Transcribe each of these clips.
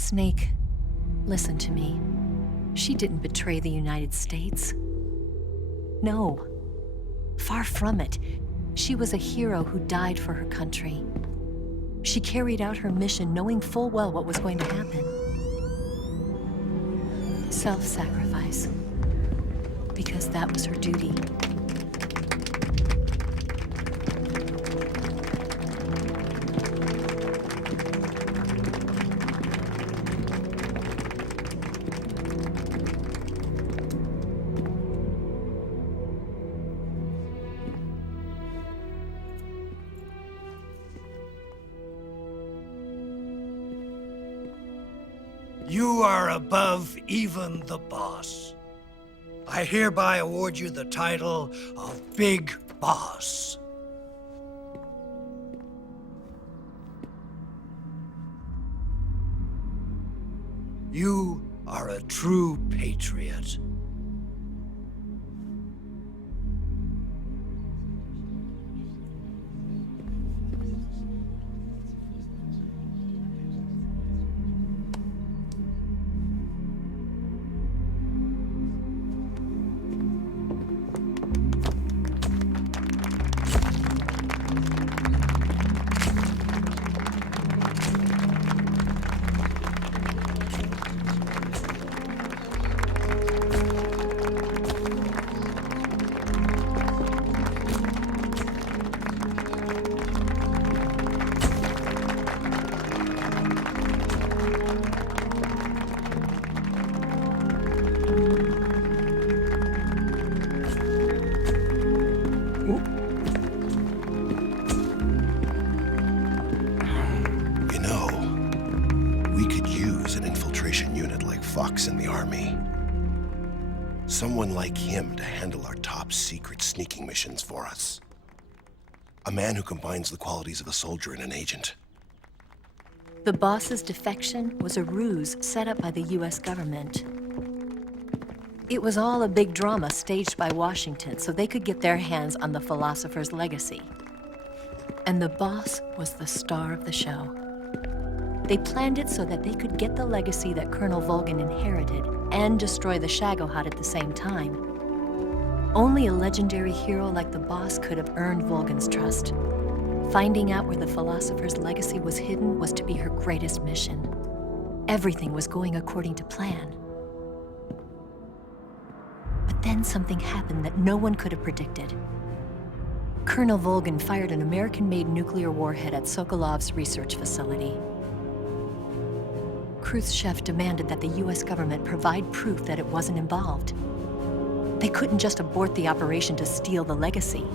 Snake, listen to me. She didn't betray the United States. No, far from it. She was a hero who died for her country. She carried out her mission knowing full well what was going to happen. Self-sacrifice, because that was her duty. You are above even the boss. I hereby award you the title of Big Boss. You are a true patriot. In the army. Someone like him to handle our top secret sneaking missions for us. A man who combines the qualities of a soldier and an agent. The boss's defection was a ruse set up by the US government. It was all a big drama staged by Washington so they could get their hands on the philosopher's legacy. And the boss was the star of the show. They planned it so that they could get the legacy that Colonel Volgin inherited and destroy the Shagohod at the same time. Only a legendary hero like the boss could have earned Volgin's trust. Finding out where the philosopher's legacy was hidden was to be her greatest mission. Everything was going according to plan. But then something happened that no one could have predicted. Colonel Volgin fired an American-made nuclear warhead at Sokolov's research facility. Khrushchev demanded that the US government provide proof that it wasn't involved. They couldn't just abort the operation to steal the legacy.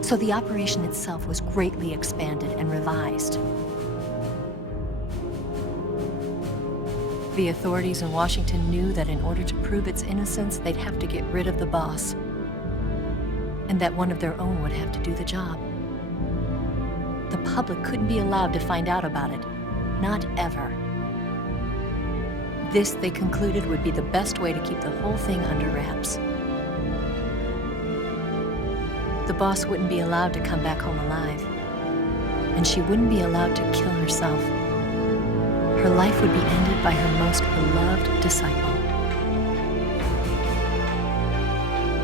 So the operation itself was greatly expanded and revised. The authorities in Washington knew that in order to prove its innocence, they'd have to get rid of the boss, and that one of their own would have to do the job. The public couldn't be allowed to find out about it. Not ever. This, they concluded, would be the best way to keep the whole thing under wraps. The boss wouldn't be allowed to come back home alive, and she wouldn't be allowed to kill herself. Her life would be ended by her most beloved disciple.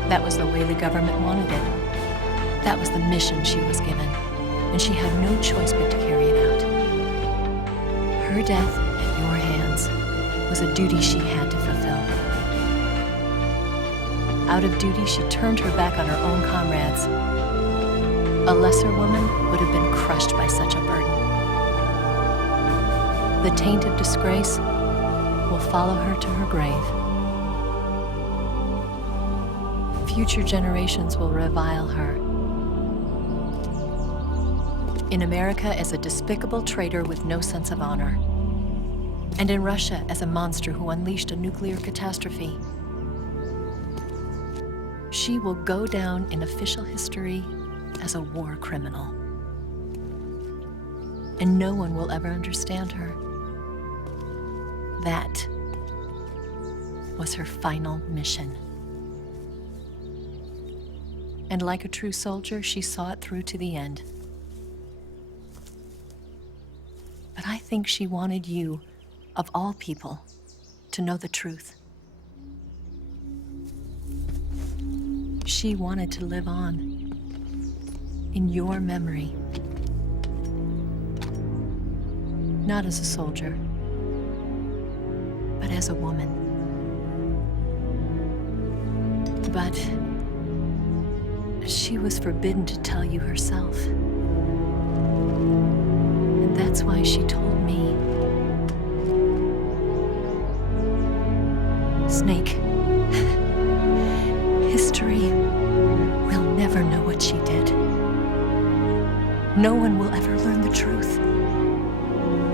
That was the way the government wanted it. That was the mission she was given, and she had no choice but to carry it out. Her death at your hands was a duty she had to fulfill. Out of duty, she turned her back on her own comrades. A lesser woman would have been crushed by such a burden. The taint of disgrace will follow her to her grave. Future generations will revile her. In America as a despicable traitor with no sense of honor. And in Russia as a monster who unleashed a nuclear catastrophe. She will go down in official history as a war criminal. And no one will ever understand her. That was her final mission. And like a true soldier, she saw it through to the end. But I think think she wanted you, of all people, to know the truth. She wanted to live on in your memory. Not as a soldier, but as a woman. But she was forbidden to tell you herself. And that's why she told me. Snake, history will never know what she did. No one will ever learn the truth.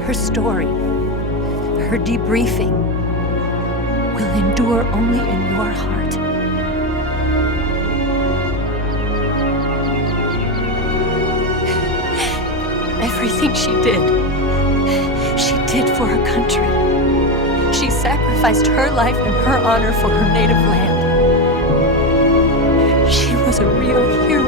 Her story, her debriefing, will endure only in your heart. Everything she did for her country. She sacrificed her life and her honor for her native land. She was a real hero.